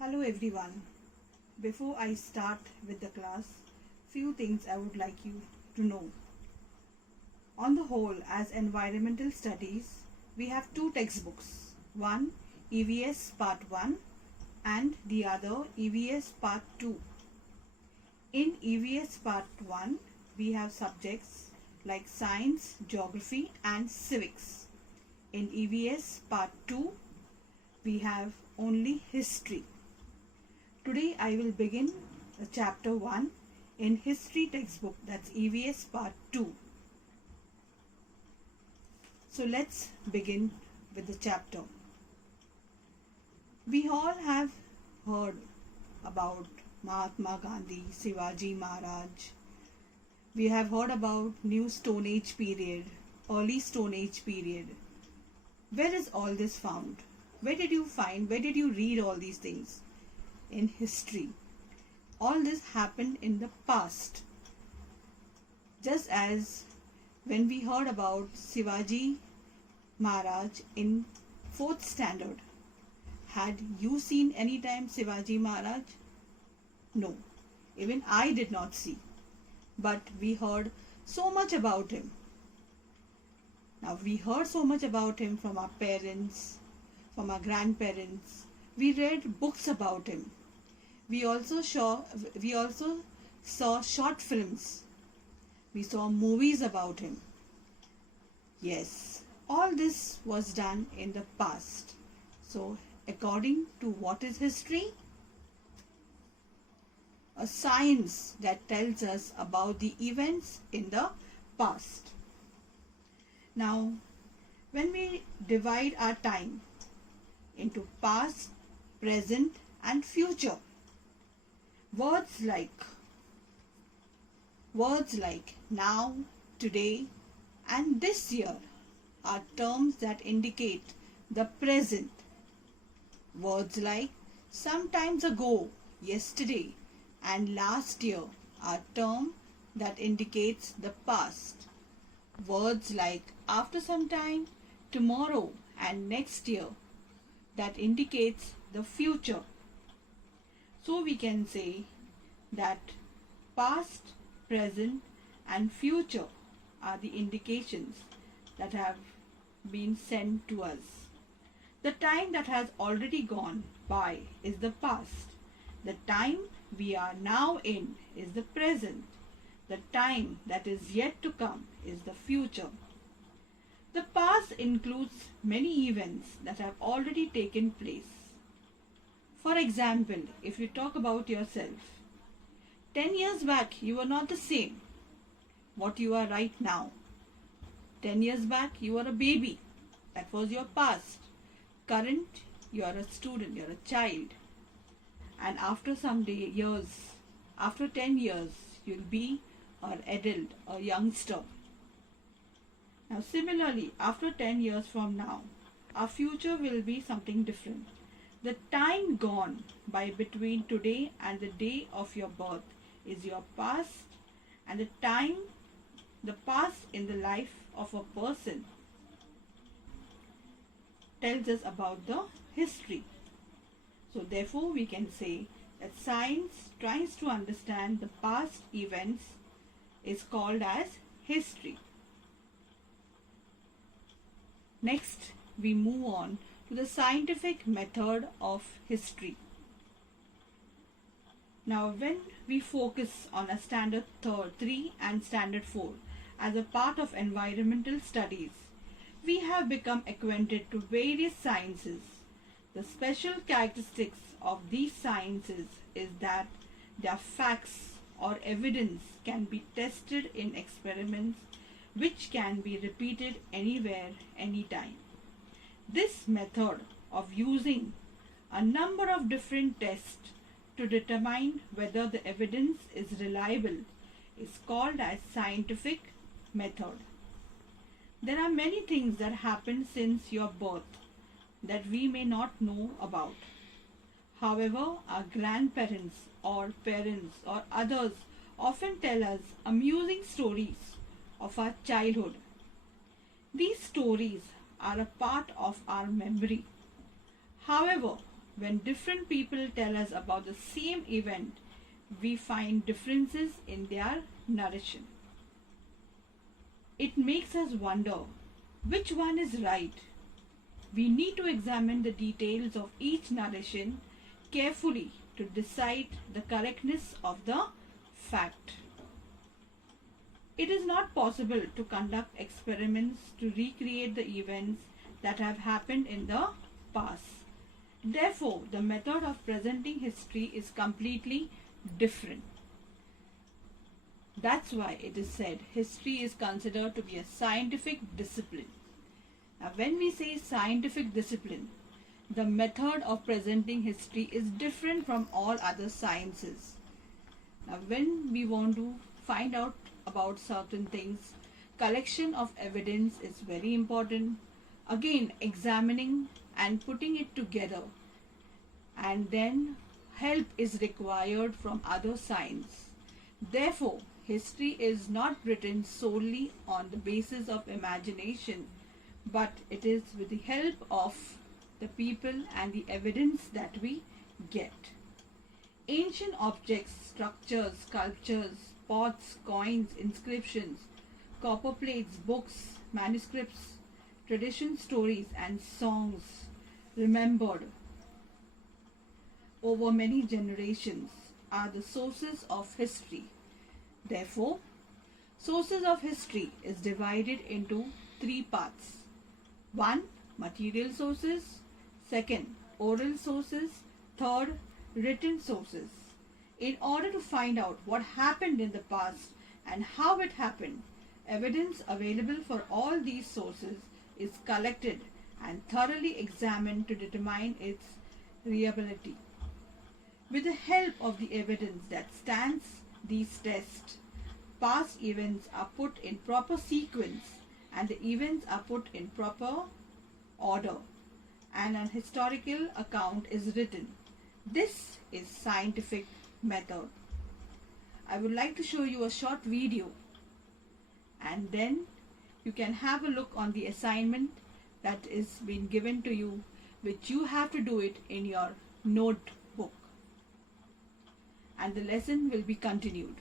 Hello everyone. Before I start with the class, few things I would like you to know. On the whole, as environmental studies, we have two textbooks. One EVS Part 1 and the other EVS Part 2. In EVS Part 1, we have subjects like science, geography and civics. In EVS Part 2, we have only history. Today I will begin chapter 1 in history textbook, that's EVS Part 2. So let's begin with the chapter. We all have heard about Mahatma Gandhi, Shivaji Maharaj. We have heard about New Stone Age period, early Stone Age period. Where is all this found? Where did you read all these things? In history. All this happened in the past. Just as when we heard about Shivaji Maharaj in 4th standard. Had you seen any time Shivaji Maharaj? No. Even I did not see. But we heard so much about him. Now we heard so much about him from our parents, from our grandparents. We read books about him. We also saw short films. We saw movies about him. Yes, all this was done in the past. So, according to what is history? A science that tells us about the events in the past. Now, when we divide our time into past, present and future, words like now, today and this year are terms that indicate the present. Words like sometimes ago, yesterday and last year are terms that indicates the past. Words like after some time, tomorrow and next year that indicates the future. So we can say that past, present and future are the indications that have been sent to us. The time that has already gone by is the past. The time we are now in is the present. The time that is yet to come is the future. The past includes many events that have already taken place. For example, if you talk about yourself, 10 years back you were not the same what you are right now. 10 years back you were a baby. That was your past. Current, you are a student, you are a child. And after after 10 years, you'll be an adult, a youngster. Now similarly, after 10 years from now, our future will be something different. The time gone by between today and the day of your birth is your past, and the past in the life of a person tells us about the history. So therefore we can say that science tries to understand the past events is called as history. Next, we move on to the scientific method of history. Now, when we focus on a standard 3 and standard 4 as a part of environmental studies, we have become acquainted to various sciences. The special characteristics of these sciences is that their facts or evidence can be tested in experiments which can be repeated anywhere, anytime. This method of using a number of different tests to determine whether the evidence is reliable is called as scientific method. There are many things that happen since your birth that we may not know about. However, our grandparents or parents or others often tell us amusing stories of our childhood. These stories are a part of our memory. However, When different people tell us about the same event, we find differences in their narration. It makes us wonder which one is right. We need to examine the details of each narration carefully to decide the correctness of the fact. It is not possible to conduct experiments to recreate the events that have happened in the past. Therefore, the method of presenting history is completely different. That's why it is said history is considered to be a scientific discipline. Now, when we say scientific discipline, the method of presenting history is different from all other sciences. Now, when we want to find out about certain things, collection of evidence is very important. Again, examining and putting it together, and then help is required from other science. Therefore, history is not written solely on the basis of imagination, but it is with the help of the people and the evidence that we get. Ancient objects, structures, sculptures, pots, coins, inscriptions, copper plates, books, manuscripts, tradition stories and songs remembered over many generations are the sources of history. Therefore, sources of history is divided into three parts. 1. Material sources. 2. Oral sources. 3. Written sources. In order to find out what happened in the past and how it happened, evidence available for all these sources is collected and thoroughly examined to determine its reliability. With the help of the evidence that stands these tests, past events are put in proper sequence and the events are put in proper order, and an historical account is written. This is scientific method. I would like to show you a short video, and then you can have a look on the assignment that is being given to you, which you have to do it in your notebook, and the lesson will be continued.